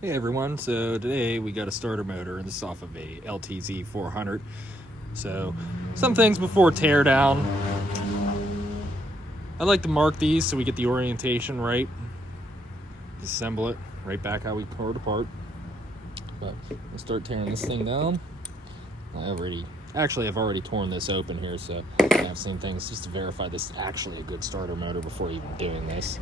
Hey everyone, so today we got a starter motor, and this is off of a LTZ400. So some things before teardown. I like to mark these so we get the orientation right. Assemble it right back how we tore it apart. But we'll start tearing this thing down. I've already torn this open here, so I have seen things just to verify this is actually a good starter motor before even doing this.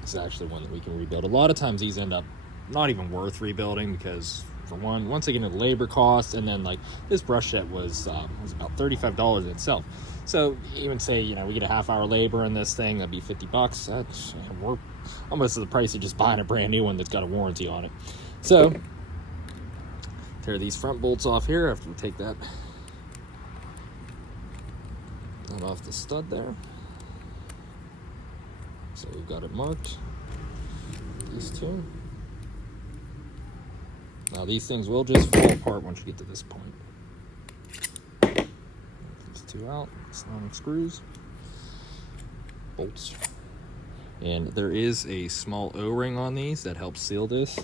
This is actually one that we can rebuild. A lot of times these end up not even worth rebuilding because, for one, once they get into the labor costs, and then like this brush set was about $35 in itself. So even say we get a half-hour labor in this thing, that'd be $50. That's we're almost the price of just buying a brand new one that's got a warranty on it. So tear these front bolts off here after we take that off the stud there. So we've got it marked, these two. Now these things will just fall apart once you get to this point. These two out, slime screws, bolts. And there is a small O-ring on these that helps seal this.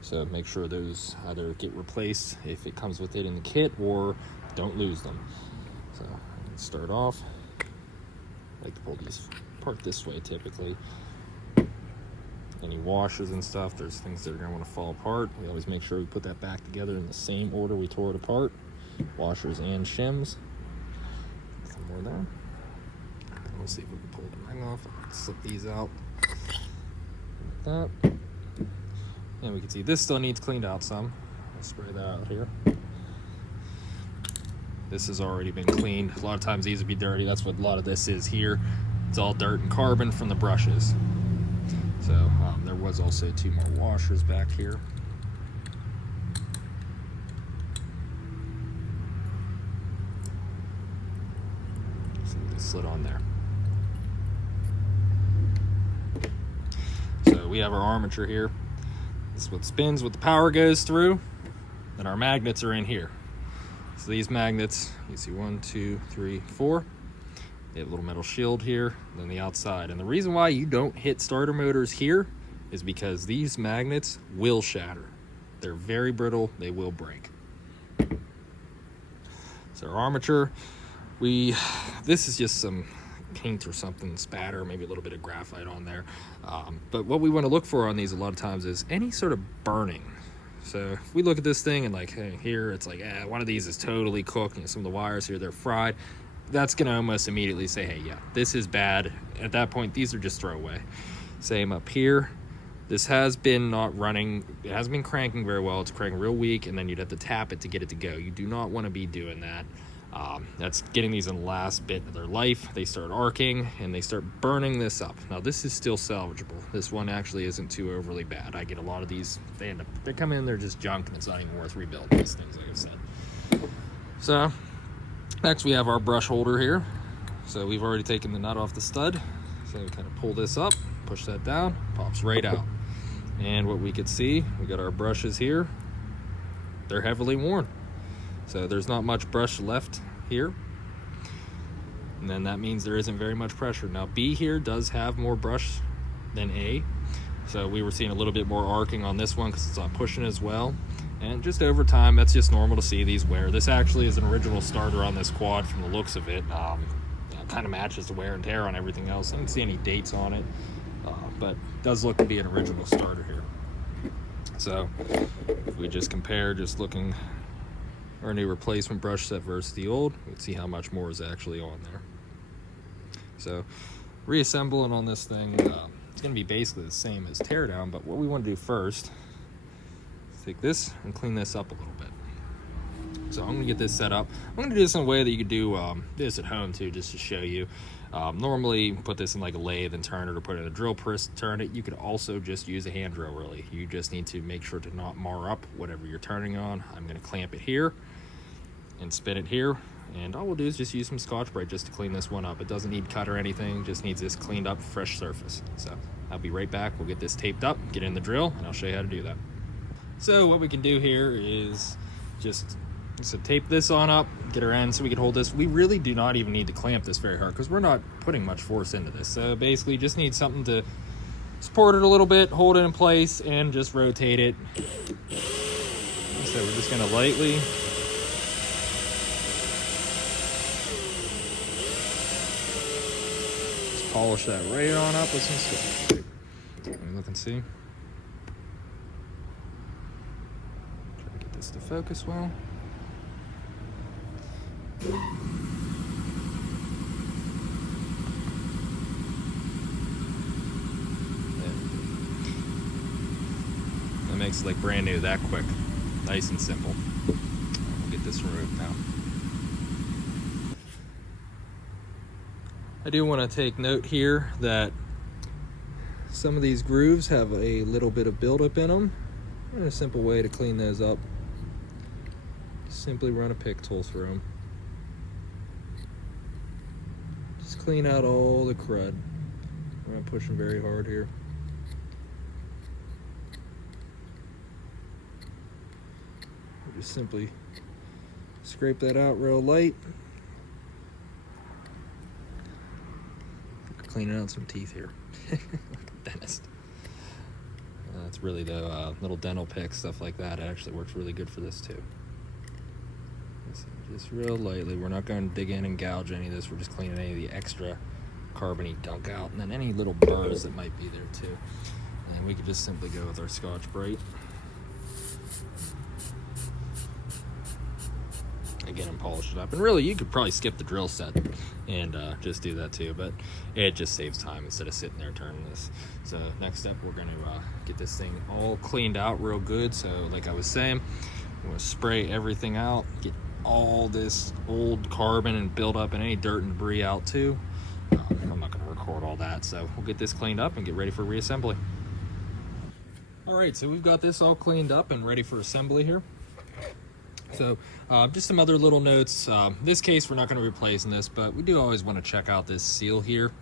So make sure those either get replaced if it comes with it in the kit, or don't lose them. So let's start off. I like to pull these apart this way typically. Any washers and stuff, there's things that are going to want to fall apart. We always make sure we put that back together in the same order we tore it apart. Washers and shims. Some more there. We'll see if we can pull the ring off. Slip these out like that. And we can see this still needs cleaned out some. I'll spray that out here. This has already been cleaned. A lot of times these would be dirty. That's what a lot of this is here. It's all dirt and carbon from the brushes. So there was also two more washers back here. So they slid on there. So we have our armature here. This is what spins, what the power goes through. Then our magnets are in here. So these magnets, you see 1, 2, 3, 4. They have a little metal shield here, then the outside. And the reason why you don't hit starter motors here is because these magnets will shatter. They're very brittle, they will break. So our armature, this is just some paint or something, spatter, maybe a little bit of graphite on there. But what we want to look for on these a lot of times is any sort of burning. So if we look at this thing and like, hey, here it's like, one of these is totally cooked, some of the wires here, they're fried. That's going to almost immediately say, hey, yeah, this is bad. At that point, these are just throwaway. Same up here. This has been not running. It hasn't been cranking very well. It's cranking real weak, and then you'd have to tap it to get it to go. You do not want to be doing that. That's getting these in the last bit of their life. They start arcing, and they start burning this up. Now, this is still salvageable. This one actually isn't too overly bad. I get a lot of these. They come in, they're just junk, and it's not even worth rebuilding these things, like I've said. So next we have our brush holder here. So we've already taken the nut off the stud. So we kind of pull this up, push that down, pops right out. And what we could see, we got our brushes here. They're heavily worn. So there's not much brush left here. And then that means there isn't very much pressure. Now B here does have more brush than A. So we were seeing a little bit more arcing on this one because it's not pushing as well. And just over time, that's just normal to see these wear. This actually is an original starter on this quad from the looks of it. It kind of matches the wear and tear on everything else. I didn't see any dates on it, but it does look to be an original starter here. So if we just compare, just looking our new replacement brush set versus the old, we can see how much more is actually on there. So reassembling on this thing, it's going to be basically the same as teardown, but what we want to do first, take this and clean this up a little bit. So I'm going to get this set up. I'm going to do this in a way that you could do this at home too, just to show you. Normally put this in like a lathe and turn it, or put it in a drill press, turn it. You could also just use a hand drill, really. You just need to make sure to not mar up whatever you're turning on. I'm going to clamp it here and spin it here. And all we'll do is just use some Scotch-Brite just to clean this one up. It doesn't need cut or anything, just needs this cleaned up, fresh surface. So I'll be right back. We'll get this taped up, get in the drill, and I'll show you how to do that. So what we can do here is just tape this on up, get our end so we can hold this. We really do not even need to clamp this very hard because we're not putting much force into this. So basically just need something to support it a little bit, hold it in place, and just rotate it. So we're just gonna lightly just polish that right on up with some stuff. Let me look and see. Try to get this to focus well. That makes it like brand new that quick. Nice and simple. We'll get this removed now. I do want to take note here that some of these grooves have a little bit of buildup in them. And a simple way to clean those up, simply run a pick tool through them. Just clean out all the crud. We're not pushing very hard here. Just simply scrape that out real light. Cleaning out some teeth here. Like a dentist. It's really the little dental pick, stuff like that. It actually works really good for this too. Just real lightly. We're not going to dig in and gouge any of this. We're just cleaning any of the extra carbon-y gunk out, and then any little burrs that might be there too. And we could just simply go with our Scotch-Brite. Again, and polish it up. And really, you could probably skip the drill set and just do that too, but it just saves time instead of sitting there turning this. So next step, we're going to get this thing all cleaned out real good. So like I was saying, we're going to spray everything out, get all this old carbon and build up and any dirt and debris out too. I'm not going to record all that, so we'll get this cleaned up and get ready for reassembly. All right, so we've got this all cleaned up and ready for assembly here. So just some other little notes. This case, we're not going to be replacing this, but we do always want to check out this seal here.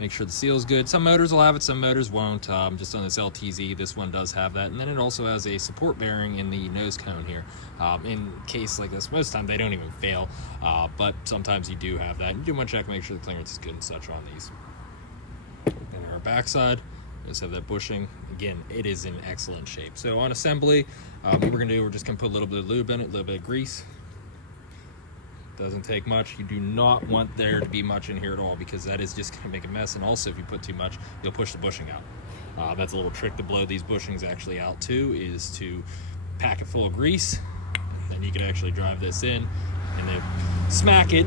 Make sure the seal's good. Some motors will have it, some motors won't. Just on this LTZ, this one does have that. And then it also has a support bearing in the nose cone here. In case like this, most of the time they don't even fail, but sometimes you do have that. You do want to check, make sure the clearance is good and such on these. And our backside, just have that bushing. Again, it is in excellent shape. So on assembly, what we're gonna do, we're just gonna put a little bit of lube in it, a little bit of grease. Doesn't take much. You do not want there to be much in here at all, because that is just gonna make a mess. And also, if you put too much, you'll push the bushing out. That's a little trick to blow these bushings actually out too, is to pack it full of grease. Then you can actually drive this in, and then smack it.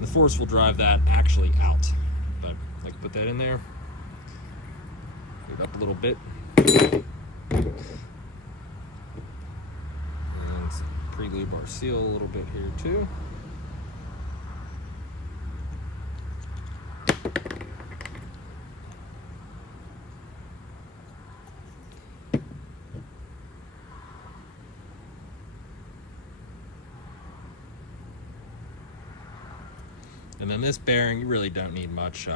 The force will drive that actually out. But I can put that in there. Get it up a little bit. And pre-lube our seal a little bit here too. And then this bearing, you really don't need much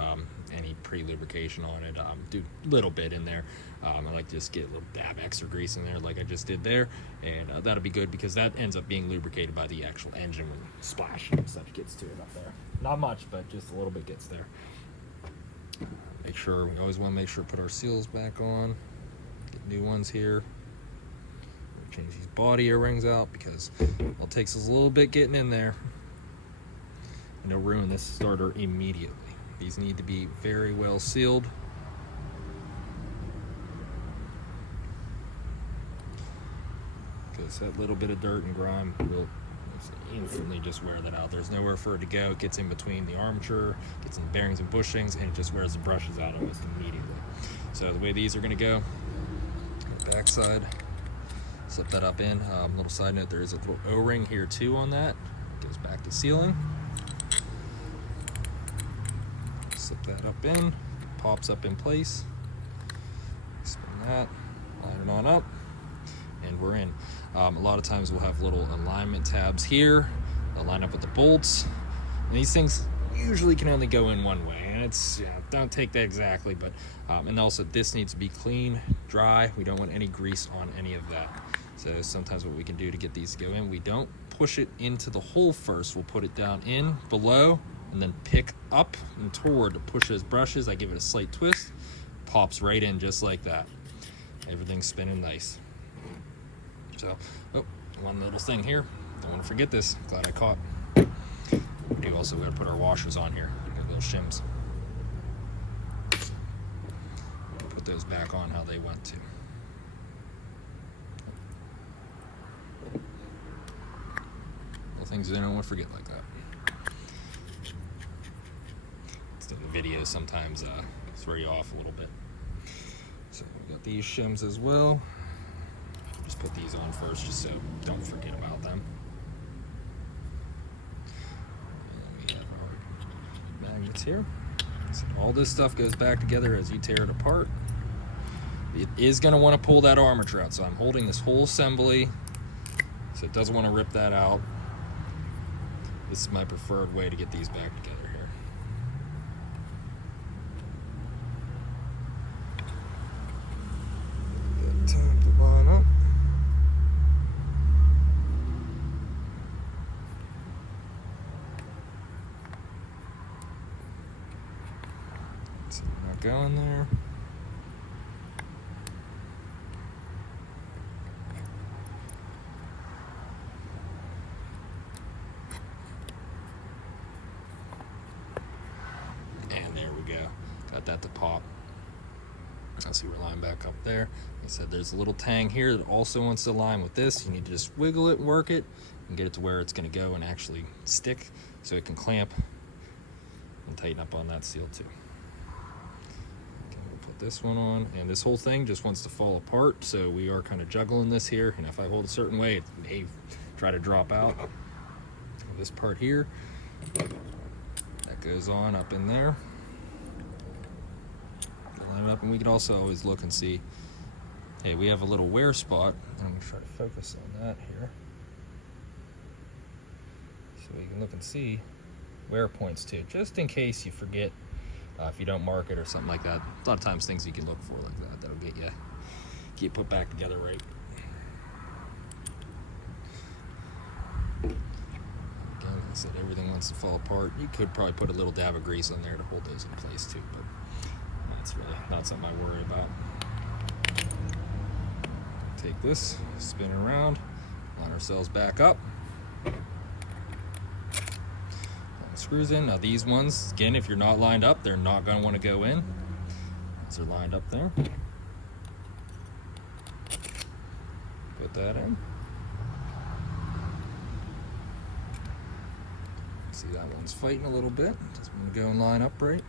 any pre-lubrication on it. Do a little bit in there. I like to just get a little dab extra grease in there like I just did there, and that'll be good because that ends up being lubricated by the actual engine when splash and such gets to it up there. Not much, but just a little bit gets there. Make sure, we always want to make sure to put our seals back on. Get new ones here. Change these body O-rings out because it takes us a little bit getting in there. And it'll ruin this starter immediately. These need to be very well sealed. Because that little bit of dirt and grime will instantly just wear that out. There's nowhere for it to go. It gets in between the armature, gets in the bearings and bushings, and it just wears the brushes out almost immediately. So the way these are going to go, backside, slip that up in. Little side note, there is a little O-ring here too on that. Goes back to sealing. Slip that up in, pops up in place. Spin that, line it on up, and we're in. A lot of times we'll have little alignment tabs here. They'll line up with the bolts. And these things usually can only go in one way, and it's, don't take that exactly, but and also this needs to be clean, dry. We don't want any grease on any of that. So sometimes what we can do to get these to go in, we don't push it into the hole first. We'll put it down in below and then pick up and toward to push those brushes. I give it a slight twist, pops right in just like that. Everything's spinning nice. So, oh, one little thing here. Don't want to forget this. Glad I caught. We do also got to put our washers on here. Got little shims. Put those back on how they went to. Little things I don't want to forget like that. It's in the video sometimes throw you off a little bit. So we got these shims as well. Just put these on first just so don't forget about them. And we have our magnets here. So all this stuff goes back together as you tear it apart. It is going to want to pull that armature out, so I'm holding this whole assembly so it doesn't want to rip that out. This is my preferred way to get these back together here. Good time to line up. So we're not going there. Got that to pop. I'll see we're lined back up there. Like I said, there's a little tang here that also wants to line with this. You need to just wiggle it, work it, and get it to where it's going to go and actually stick so it can clamp and tighten up on that seal too. Okay, we'll put this one on, and this whole thing just wants to fall apart, so we are kind of juggling this here, and if I hold a certain way, it may try to drop out. This part here, that goes on up in there. Up, and we could also always look and see, hey, we have a little wear spot. I'm going to try to focus on that here so we can look and see wear points too, just in case you forget if you don't mark it or something like that. A lot of times things you can look for like that, that'll get you put back together right. Again, like I said, everything wants to fall apart. You could probably put a little dab of grease on there to hold those in place too, but that's really not something I worry about. Take this, spin around, line ourselves back up. Screws in. Now these ones, again, if you're not lined up, they're not going to want to go in. So they're lined up there. Put that in. See, that one's fighting a little bit. Just want to go and line up right.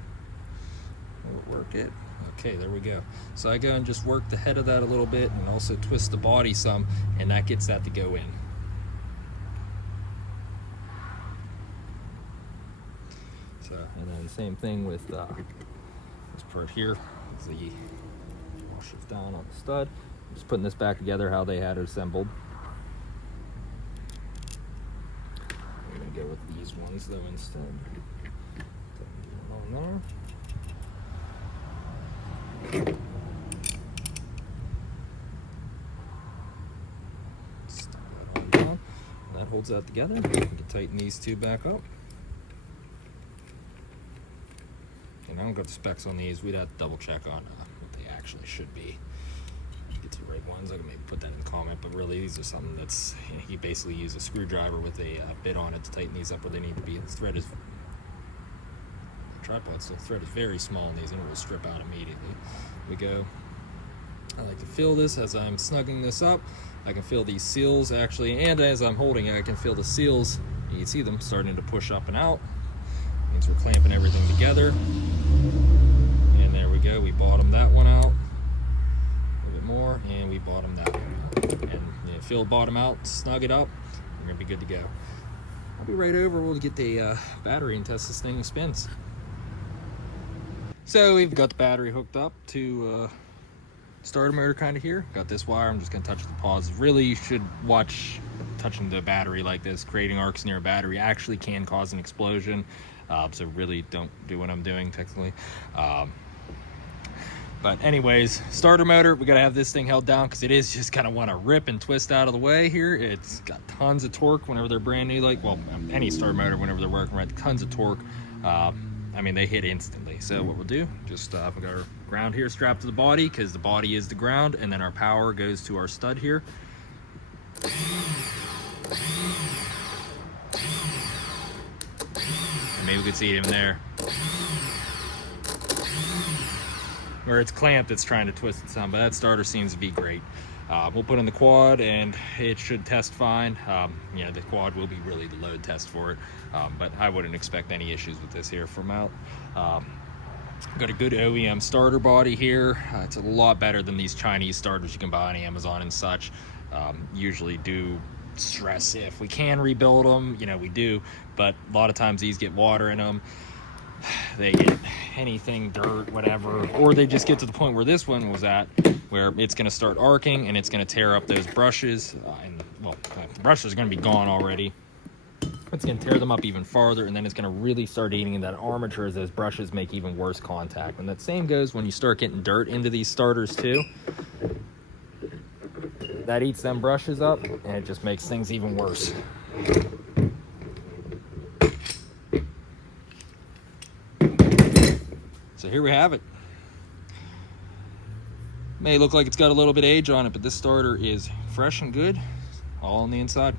We'll work it. Okay, there we go. So I go and just work the head of that a little bit and also twist the body some, and that gets that to go in. So, and then same thing with this part here. The washers down on the stud. Just putting this back together how they had it assembled. We're going to go with these ones though instead. One on there. Stop that on down. That holds that together. We can tighten these two back up. And I don't got the specs on these. We'd have to double check on what they actually should be. Get the right ones. I can maybe put that in the comment. But really, these are something that's you basically use a screwdriver with a bit on it to tighten these up where they need to be. The thread is tripod, so the thread is very small in these, and it will strip out immediately. We go. I like to feel this as I'm snugging this up. I can feel these seals actually, and as I'm holding it, I can feel the seals. You can see them starting to push up and out. Means we're clamping everything together. And there we go. We bottom that one out a little bit more, and we bottom that one out. And feel bottom out, snug it up. We're gonna be good to go. I'll be right over. We'll get the battery and test this thing with spins. So we've got the battery hooked up to starter motor kind of here. Got this wire. I'm just going to touch the pause. Really, you should watch touching the battery like this. Creating arcs near a battery actually can cause an explosion. So really don't do what I'm doing technically. But anyways, starter motor, we got to have this thing held down because it is just kind of want to rip and twist out of the way here. It's got tons of torque whenever they're brand new, like, well, any starter motor whenever they're working right, tons of torque. I mean, they hit instantly. So what we'll do, just we got our ground here strapped to the body, because the body is the ground, and then our power goes to our stud here. And maybe we could see it even there. Where it's clamped, it's trying to twist it some, but that starter seems to be great. We'll put in the quad and it should test fine. You know, the quad will be really the load test for it, but I wouldn't expect any issues with this here from out. Got a good OEM starter body here. It's a lot better than these Chinese starters you can buy on Amazon and such. Usually do stress if we can rebuild them, you know, we do, but a lot of times these get water in them. They get anything, dirt, whatever, or they just get to the point where this one was at, where it's going to start arcing and it's going to tear up those brushes. And well, the brushes are going to be gone already. It's going to tear them up even farther, and then it's going to really start eating into that armature as those brushes make even worse contact. And that same goes when you start getting dirt into these starters too. That eats them brushes up, and it just makes things even worse. So here we have it. May look like it's got a little bit of age on it, but this starter is fresh and good, all on the inside.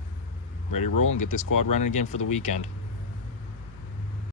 Ready to roll and get this quad running again for the weekend.